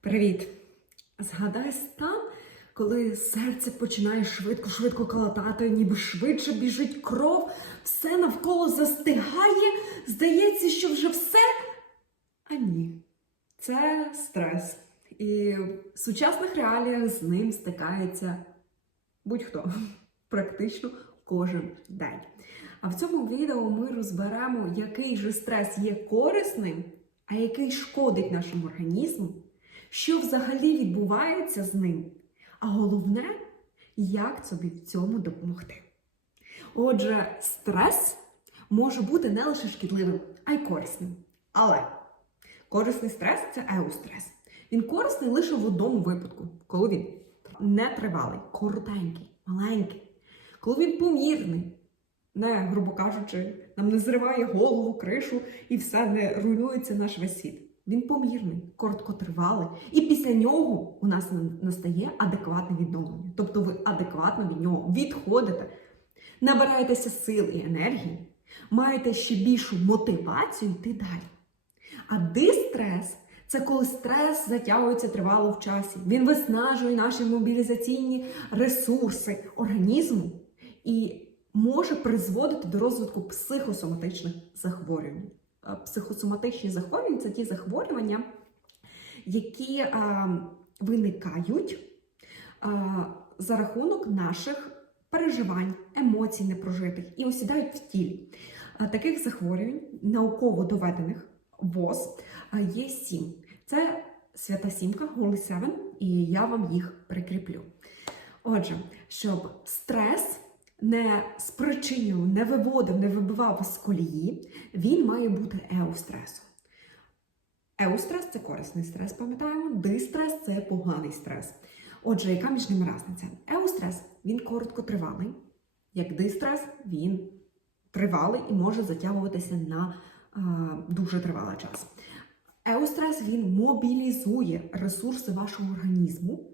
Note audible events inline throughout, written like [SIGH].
Привіт! Згадай стан, коли серце починає швидко-швидко калатати, ніби швидше біжить кров, все навколо застигає, здається, що вже все. А ні, це стрес. І в сучасних реаліях з ним стикається будь-хто, [LAUGHS] практично кожен день. А в цьому відео ми розберемо, який же стрес є корисним, а який шкодить нашому організму, що взагалі відбувається з ним, а головне, як собі в цьому допомогти. Отже, стрес може бути не лише шкідливим, а й корисним. Але корисний стрес це еустрес. Він корисний лише в одному випадку, коли він нетривалий, коротенький, маленький, коли він помірний, не, грубо кажучи, нам не зриває голову, кришу і все не руйнується наш весь світ. Він помірний, короткотривалий, і після нього у нас настає адекватне відновлення. Тобто ви адекватно від нього відходите, набираєтеся сил і енергії, маєте ще більшу мотивацію йти далі. А дистрес це коли стрес затягується тривало в часі. Він виснажує наші мобілізаційні ресурси організму і може призводити до розвитку психосоматичних захворювань. Е, Психосоматичні захворювання це ті захворювання, які е, виникають е, за рахунок наших переживань, емоцій непрожитих і осідають в тілі. Таких захворювань, науково доведених ВОЗ, є сім. Це свята сімка, Holy Seven, і я вам їх прикріплю. Отже, щоб стрес не спричинював, не виводив, не вибивав з колії, він має бути еустресом. Еустрес це корисний стрес, пам'ятаємо, дистрес це поганий стрес. Отже, яка між ними різниця? Еустрес він короткотривалий, як дистрес він тривалий і може затягуватися на а, дуже тривалий час. Еустрес він мобілізує ресурси вашого організму,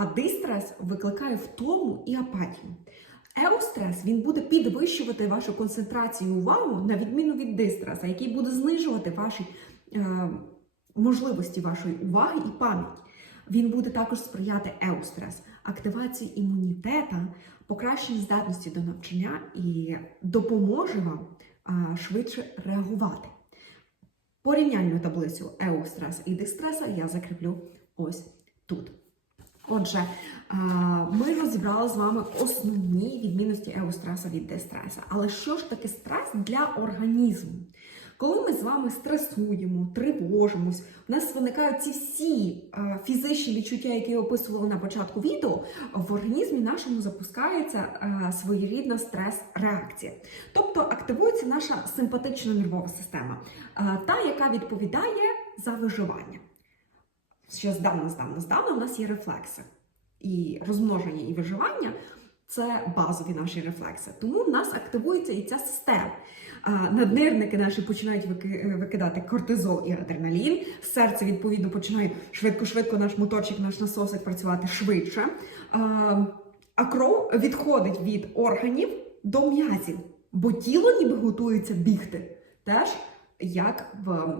а дистрес викликає втому і апатію. Еустрес він буде підвищувати вашу концентрацію і увагу на відміну від дистреса, який буде знижувати ваші е, можливості вашої уваги і пам'яті. Він буде також сприяти еустрес, активації імунітета, покращенню здатності до навчання і допоможе вам е, швидше реагувати. Порівняльну таблицю еустрес і дистреса я закріплю ось тут. Отже, е, ми розібрали з вами основні відмінності еустреса від дистреса. Але що ж таке стрес для організму? Коли ми з вами стресуємо, тривожимось, у нас виникають ці всі е, фізичні відчуття, які я описувала на початку відео, в організмі нашому запускається е, своєрідна стрес-реакція. Тобто активується наша симпатична нервова система, та, яка відповідає за виживання. Ще здавна, здавна, здавна у нас є рефлекси. І розмноження і виживання це базові наші рефлекси. Тому в нас активується і ця система. Наднирники наші починають викидати кортизол і адреналін. Серце, відповідно, починає швидко-швидко наш моторчик, наш насосик працювати швидше. А кров відходить від органів до м'язів, бо тіло ніби готується бігти. Теж як в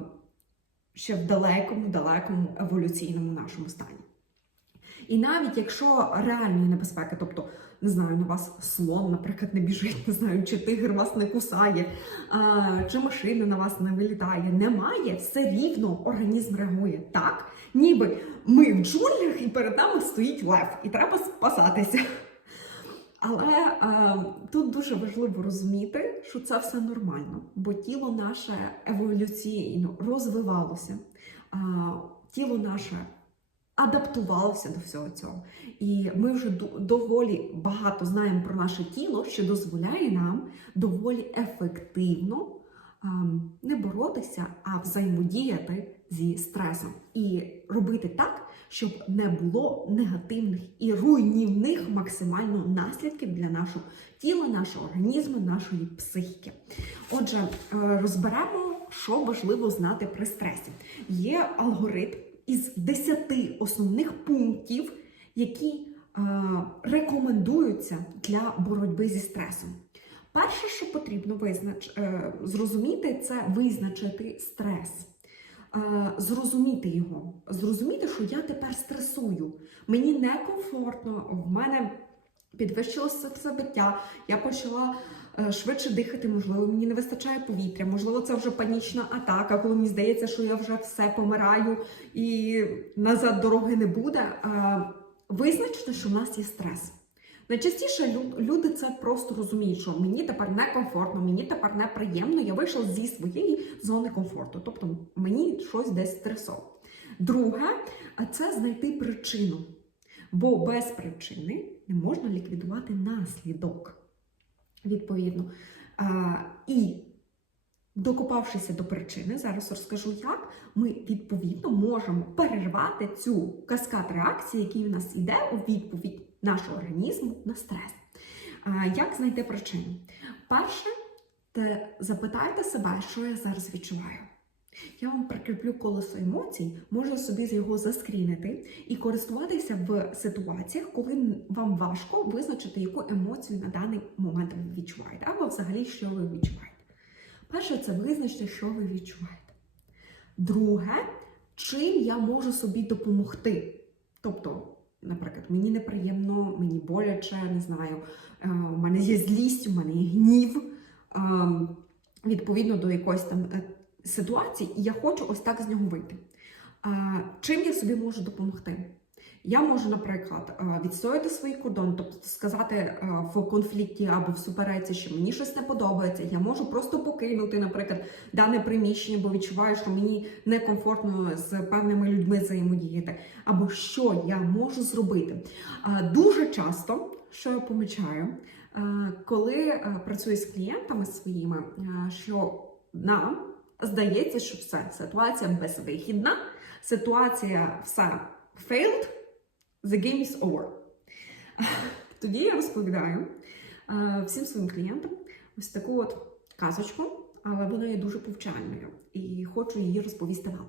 ще в далекому, далекому еволюційному нашому стані. І навіть якщо реальної небезпеки, тобто, не знаю, на вас слон, наприклад, не біжить, не знаю, чи тигр вас не кусає, а, чи машина на вас не вилітає, немає, все рівно організм реагує так, ніби ми в джунглях і перед нами стоїть лев, і треба спасатися. Але е, тут дуже важливо розуміти, що це все нормально, бо тіло наше еволюційно розвивалося, е, тіло наше адаптувалося до всього цього. І ми вже доволі багато знаємо про наше тіло, що дозволяє нам доволі ефективно не боротися, а взаємодіяти зі стресом і робити так, щоб не було негативних і руйнівних максимально наслідків для нашого тіла, нашого організму, нашої психіки. Отже, е, розберемо, що важливо знати при стресі. Є алгоритм із 10 основних пунктів, які е, рекомендуються для боротьби зі стресом. Перше, що потрібно визнач, е, зрозуміти, це визначити стрес. Е, зрозуміти його, зрозуміти, що я тепер стресую. Мені некомфортно, в мене підвищилося серцебиття, я почала е, швидше дихати, можливо, мені не вистачає повітря, можливо, це вже панічна атака, коли мені здається, що я вже все помираю і назад дороги не буде. Визначте, що в нас є стрес. Найчастіше люди це просто розуміють, що мені тепер некомфортно, мені тепер неприємно, я вийшла зі своєї зони комфорту, тобто мені щось десь стресово. Друге, це знайти причину. Бо без причини не можна ліквідувати наслідок. Відповідно. І докопавшися до причини, зараз розкажу, як ми відповідно можемо перервати цю каскад реакції, який в нас йде у відповідь нашого організму на стрес. Як знайти причину? Перше, те запитайте себе, що я зараз відчуваю. Я вам прикріплю колесо емоцій, можу собі його заскрінити і користуватися в ситуаціях, коли вам важко визначити, яку емоцію на даний момент ви відчуваєте, або взагалі що ви відчуваєте. Перше, це визначте, що ви відчуваєте. Друге, чим я можу собі допомогти. Тобто, наприклад, мені неприємно, мені боляче, не знаю, е, у мене є злість, у мене є гнів. е, Відповідно до якоїсь там е, ситуації, і я хочу ось так з нього вийти. Чим я собі можу допомогти? Я можу, наприклад, е, відстояти свої кордони, тобто сказати е, в конфлікті або в супереці, що мені щось не подобається. Я можу просто покинути, наприклад, дане приміщення, бо відчуваю, що мені некомфортно з певними людьми взаємодіяти. Або що я можу зробити. Дуже часто, що я помічаю, е, коли е, працюю з клієнтами своїми, е, що нам здається, що все, ситуація безвихідна, ситуація все failed, the game is over. [LAUGHS] Тоді я розповідаю е, всім своїм клієнтам ось таку от казочку, але вона є дуже повчальною і хочу її розповісти вам.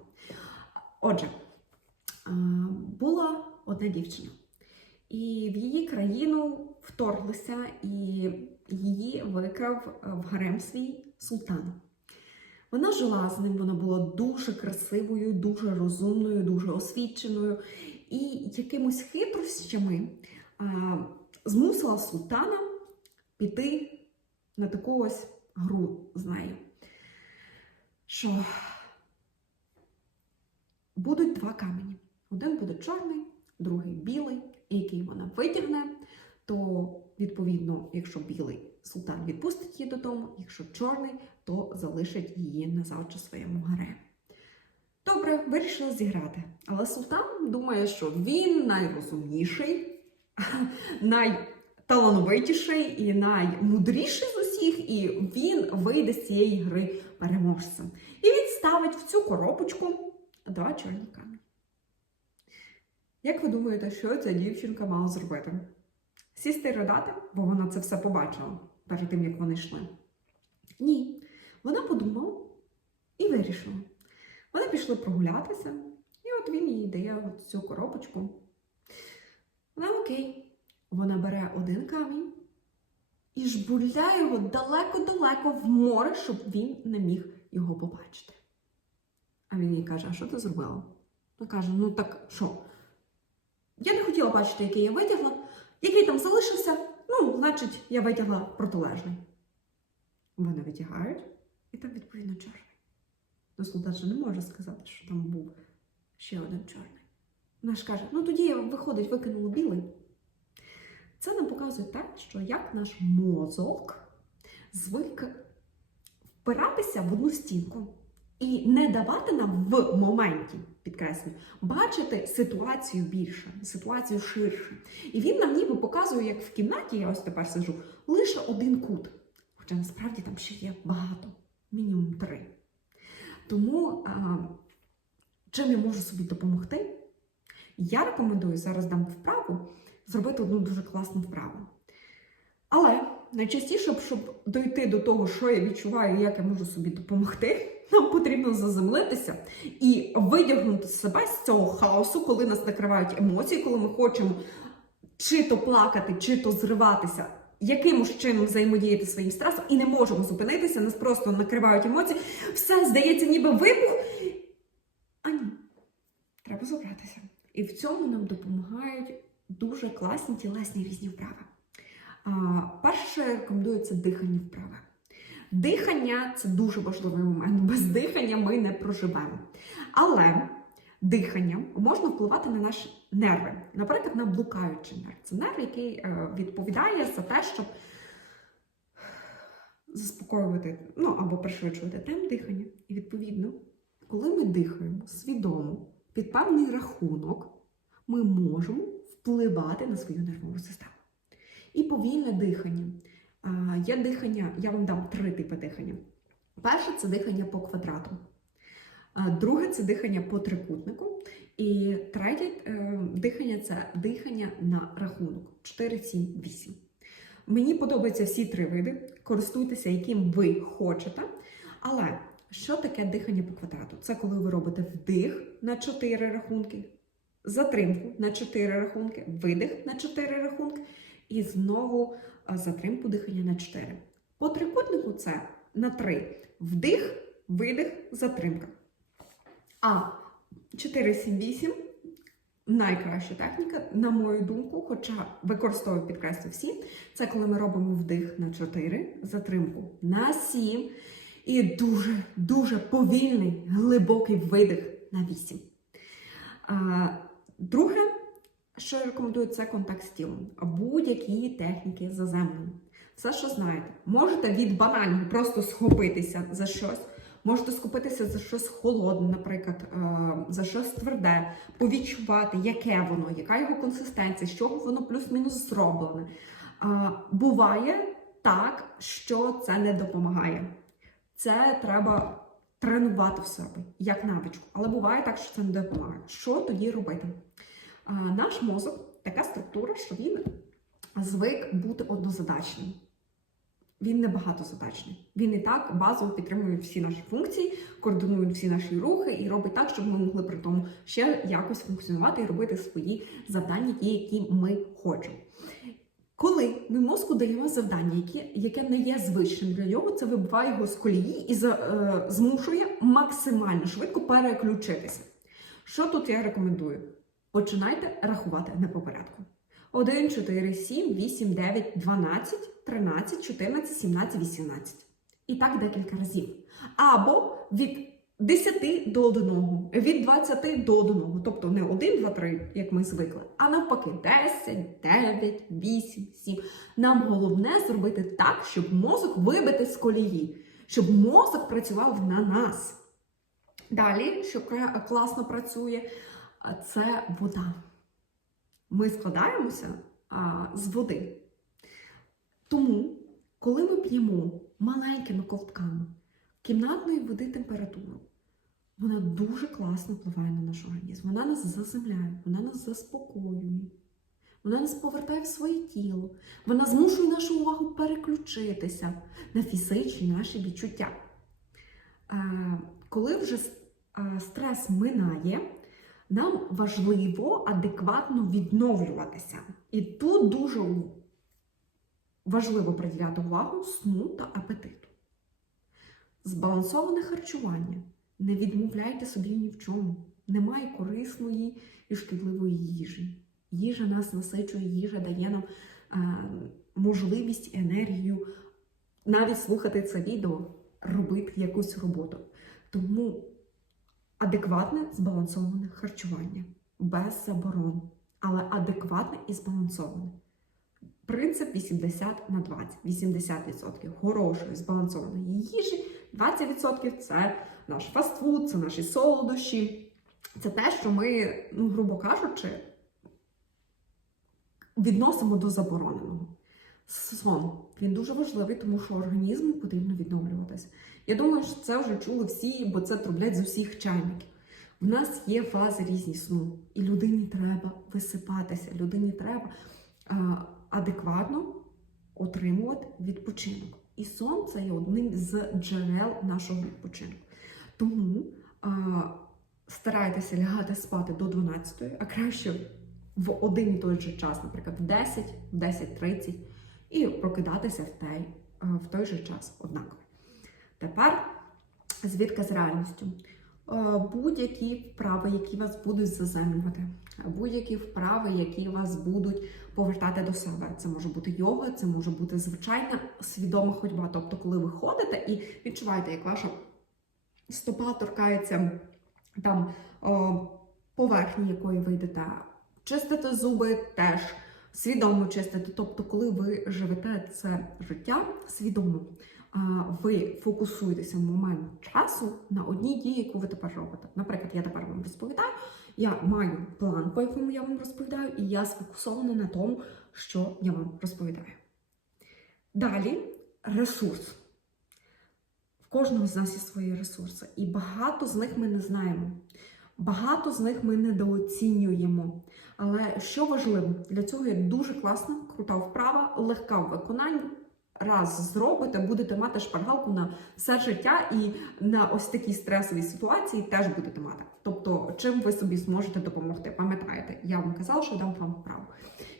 Отже, е, була одна дівчина, і в її країну вторглися, і її викрав е, в гарем свій султан. Вона жила з ним, вона була дуже красивою, дуже розумною, дуже освіченою і якимось хитрощами змусила султана піти на таку ось гру з нею. Що будуть два камені. Один буде чорний, другий білий, і який вона витягне, то відповідно, якщо білий султан відпустить її додому, якщо чорний, то залишить її назавжди своєму гаремі. Добре, вирішила зіграти. Але султан думає, що він найрозумніший, [LAUGHS] найталановитіший і наймудріший з усіх, і він вийде з цієї гри переможцем. І він ставить в цю коробочку два чорні камені. Як ви думаєте, що ця дівчинка мала зробити? Сісти і ридати, бо вона це все побачила перед тим, як вони йшли? Ні. Вона подумала і вирішила. Вони пішли прогулятися, і от він їй дає цю коробочку. Вона окей. Вона бере один камінь і жбурляє його далеко-далеко в море, щоб він не міг його побачити. А він їй каже: А що ти зробила? Вона каже: Ну так що? Я не хотіла бачити, який я витягла, який там залишився, ну, значить, я витягла протилежний. Вони витягають, і там відповідно чорний. Ну, солдат же не може сказати, що там був ще один чорний. Вона ж каже: ну тоді виходить, викинуло білий. Це нам показує те, що як наш мозок звик впиратися в одну стінку і не давати нам в моменті, підкреслюю, бачити ситуацію більше, ситуацію ширше. І він нам ніби показує, як в кімнаті, я ось тепер сижу, лише один кут. Хоча насправді там ще є багато, мінімум три. Тому а, чим я можу собі допомогти? Я рекомендую зараз дам вправу зробити одну дуже класну вправу. Але найчастіше, щоб дойти до того, що я відчуваю, як я можу собі допомогти, [LAUGHS] нам потрібно заземлитися і видягнути себе з цього хаосу, коли нас накривають емоції, коли ми хочемо чи то плакати, чи то зриватися. Якимось чином взаємодіяти своїм стресом і не можемо зупинитися, нас просто накривають емоції. Все здається, ніби вибух, А ні, треба зібратися. І в цьому нам допомагають дуже класні тілесні різні вправи. А, перше, що я рекомендую, це дихальні вправи. Дихання це дуже важливий момент. Без дихання ми не проживемо. Але диханням можна впливати на наші нерви, наприклад, на блукаючий нерв. Це нерв, який е, відповідає за те, щоб заспокоювати ну, або пришвидшувати темп дихання. І відповідно, коли ми дихаємо свідомо під певний рахунок, ми можемо впливати на свою нервову систему. І повільне дихання. Є дихання, я вам дам три типи дихання. Перше це дихання по квадрату. Друге це дихання по трикутнику. І третє е, дихання це дихання на рахунок 4, 7, 8. Мені подобаються всі три види. Користуйтеся, яким ви хочете. Але що таке дихання по квадрату? Це коли ви робите вдих на 4 рахунки, затримку на 4 рахунки, видих на 4 рахунки, і знову затримку дихання на 4. По трикутнику це на 3. Вдих, видих, затримка. А 4, 7, 8 найкраща техніка, на мою думку, хоча використовую підкреслю всі, це коли ми робимо вдих на 4, затримку на 7 і дуже дуже повільний глибокий видих на 8. А, друге, що я рекомендую, це контакт з тілом. Будь-які техніки заземлення. Все, що знаєте, можете від банального просто схопитися за щось. Можете скупитися за щось холодне, наприклад, е, за щось тверде, повідчувати, яке воно, яка його консистенція, з чого воно плюс-мінус зроблене. Е, Буває так, що це не допомагає. Це треба тренувати в собі, як навичку. Але буває так, що це не допомагає. Що тоді робити? Е, Наш мозок така структура, що він звик бути однозадачним. Він не багатозадачний. Він і так базово підтримує всі наші функції, координує всі наші рухи і робить так, щоб ми могли при тому ще якось функціонувати і робити свої завдання, ті, які ми хочемо. Коли ми мозку даємо завдання, яке, яке не є звичним для нього, це вибиває його з колії і за, е, змушує максимально швидко переключитися. Що тут я рекомендую? Починайте рахувати не по порядку. 1, 4, 7, 8, 9, 12, 13, 14, 17, 18. І так декілька разів. Або від 10 до 1, від 20 до 1. Тобто не 1, 2, 3, як ми звикли, а навпаки 10, 9, 8, 7. Нам головне зробити так, щоб мозок вибити з колії, щоб мозок працював на нас. Далі, що класно працює, це вода. Ми складаємося а, з води. Тому, коли ми п'ємо маленькими ковтками кімнатної води температуру, вона дуже класно впливає на наш організм. Вона нас заземляє, вона нас заспокоює, вона нас повертає в своє тіло, вона змушує нашу увагу переключитися на фізичні наші відчуття. Коли вже стрес минає, нам важливо адекватно відновлюватися. І тут дуже важливо приділяти увагу сну та апетиту. Збалансоване харчування. Не відмовляйте собі ні в чому. Немає корисної і шкідливої їжі. Їжа нас насичує, їжа дає нам е, можливість, енергію навіть слухати це відео, робити якусь роботу. Тому адекватне збалансоване харчування без заборон, але адекватне і збалансоване. Принцип 80 на 20. 80% хорошої збалансованої їжі, 20% це наш фастфуд, це наші солодощі. Це те, що ми, ну, грубо кажучи, відносимо до забороненого. Сон він дуже важливий, тому що організму потрібно відновлюватися. Я думаю, що це вже чули всі, бо це трублять з усіх чайників. В нас є фази різні сну, і людині треба висипатися, людині треба адекватно отримувати відпочинок. І сон це є одним з джерел нашого відпочинку. Тому е, старайтеся лягати спати до 12, а краще в один і той же час, наприклад, в 10, в 10.30, і прокидатися в той, в той же час однаково. Тепер звідки з реальністю. Будь-які вправи, які вас будуть заземлювати, будь-які вправи, які вас будуть повертати до себе. Це може бути йога, це може бути звичайна свідома ходьба. Тобто, коли ви ходите і відчуваєте, як ваша стопа торкається там поверхні, якої ви йдете, чистите зуби теж свідомо чистите. Тобто, коли ви живете це життя свідомо, ви фокусуєтеся в момент часу на одній дії, яку ви тепер робите. Наприклад, я тепер вам розповідаю, я маю план, по якому я вам розповідаю, і я сфокусована на тому, що я вам розповідаю. Далі ресурс. В кожного з нас є свої ресурси, і багато з них ми не знаємо. Багато з них ми недооцінюємо. Але що важливо, для цього є дуже класна, крута вправа, легка в виконанні. Раз зробите, будете мати шпаргалку на все життя і на ось такій стресовій ситуації теж будете мати. Тобто, чим ви собі зможете допомогти? Пам'ятаєте, я вам казала, що дам вам вправу.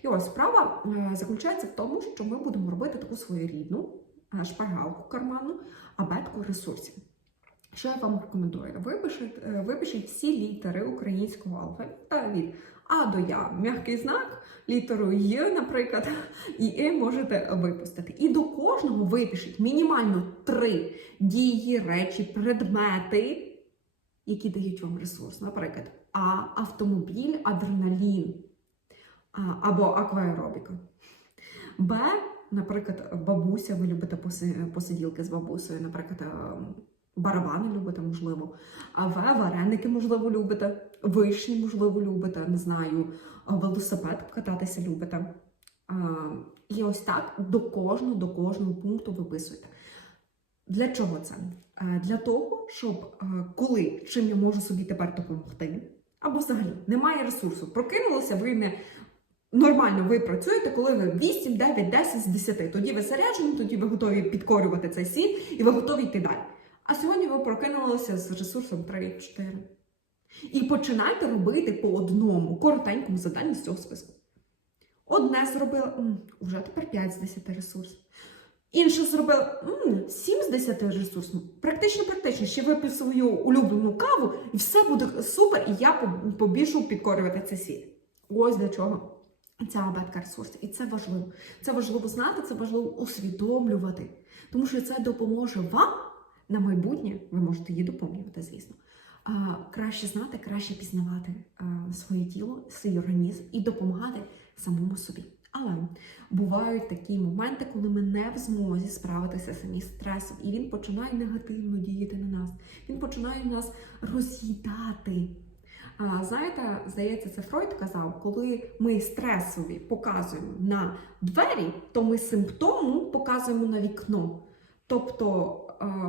І ось вправа е, заключається в тому, що ми будемо робити таку своєрідну е, шпаргалку карманну, абетку ресурсів. Що я вам рекомендую? Випишіть, е, випишіть всі літери українського алфавіта від А до Я. М'який знак, літеру Й, наприклад, і І можете випустити. І до кожного випишіть мінімально три дії, речі, предмети, які дають вам ресурс. Наприклад, А автомобіль, адреналін або акваеробіка. Б, наприклад, бабуся, ви любите посиділки з бабусею, наприклад, е, барабани любите, можливо. А ви вареники, можливо, любите, вишні, можливо, любите, не знаю, велосипед кататися любите. І ось так до кожного, до кожного пункту виписуєте. Для чого це? Для того, щоб коли чим я можу собі тепер допомогти, або взагалі немає ресурсу, прокинулося, ви не нормально ви працюєте, коли ви 8, 9, 10 з 10. Тоді ви заряджені, тоді ви готові підкорювати цей світ і ви готові йти далі. А сьогодні ви прокинулися з ресурсом 3-4. І починайте робити по одному коротенькому заданню з цього списку. Одне зробила, вже тепер 5 з 10 ресурс. Інше зробила м, 7 з 10 ресурс. Практично, практично. Ще випив свою улюблену каву, і все буде супер, і я поб- побіжу підкорювати цей світ. Ось для чого ця абетка ресурсів. І це важливо. Це важливо знати, це важливо усвідомлювати. Тому що це допоможе вам на майбутнє, ви можете її доповнювати, звісно. Краще знати, краще пізнавати своє тіло, свій організм і допомагати самому собі. Але бувають такі моменти, коли ми не в змозі справитися самі з стресом, і він починає негативно діяти на нас. Він починає нас роз'їдати. Знаєте, здається, це Фройд казав, коли ми стресові показуємо на двері, то ми симптому показуємо на вікно. Тобто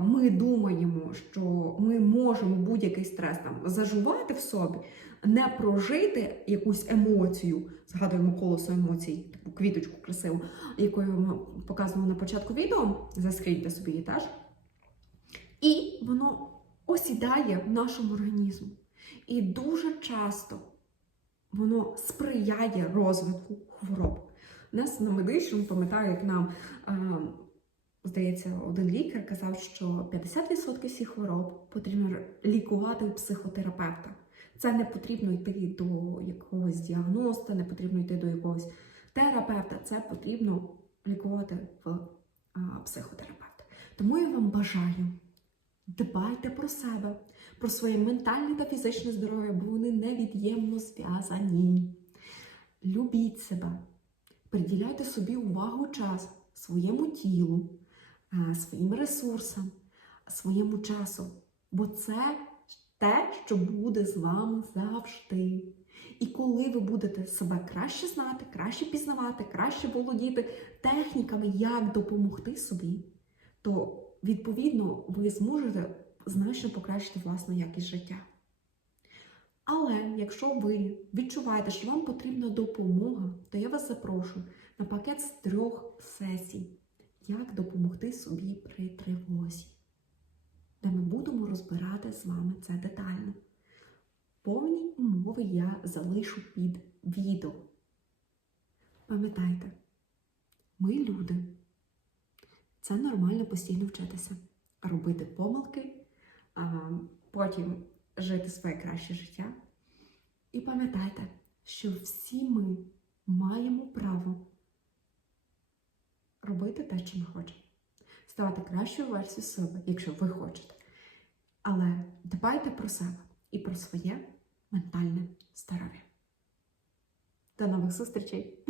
ми думаємо, що ми можемо будь-який стрес там зажувати в собі, не прожити якусь емоцію, згадуємо колесо емоцій, таку квіточку красиву, яку ми показували на початку відео, заскріньте собі її теж. І воно осідає в нашому організму. І дуже часто воно сприяє розвитку хвороб. Нас на медичному, пам'ятаю, як нам, е, здається, один лікар казав, що 50% всіх хвороб потрібно лікувати у психотерапевта. Це не потрібно йти до якогось діагноста, не потрібно йти до якогось терапевта. Це потрібно лікувати в а, психотерапевта. Тому я вам бажаю дбайте про себе, про своє ментальне та фізичне здоров'я, бо вони невід'ємно зв'язані. Любіть себе, приділяйте собі увагу час своєму тілу, своїм ресурсам, своєму часу, бо це те, що буде з вами завжди. І коли ви будете себе краще знати, краще пізнавати, краще володіти техніками, як допомогти собі, то відповідно ви зможете значно покращити власну якість життя. Але якщо ви відчуваєте, що вам потрібна допомога, то я вас запрошую на пакет з трьох сесій, як допомогти собі при тривозі, де ми будемо розбирати з вами це детально. Повні умови я залишу під відео. Пам'ятайте, ми люди. Це нормально постійно вчитися, робити помилки, а потім жити своє краще життя. І пам'ятайте, що всі ми маємо право робити те, що ми хочемо. Ставати кращою версією себе, якщо ви хочете. Але дбайте про себе і про своє ментальне здоров'я. До нових зустрічей!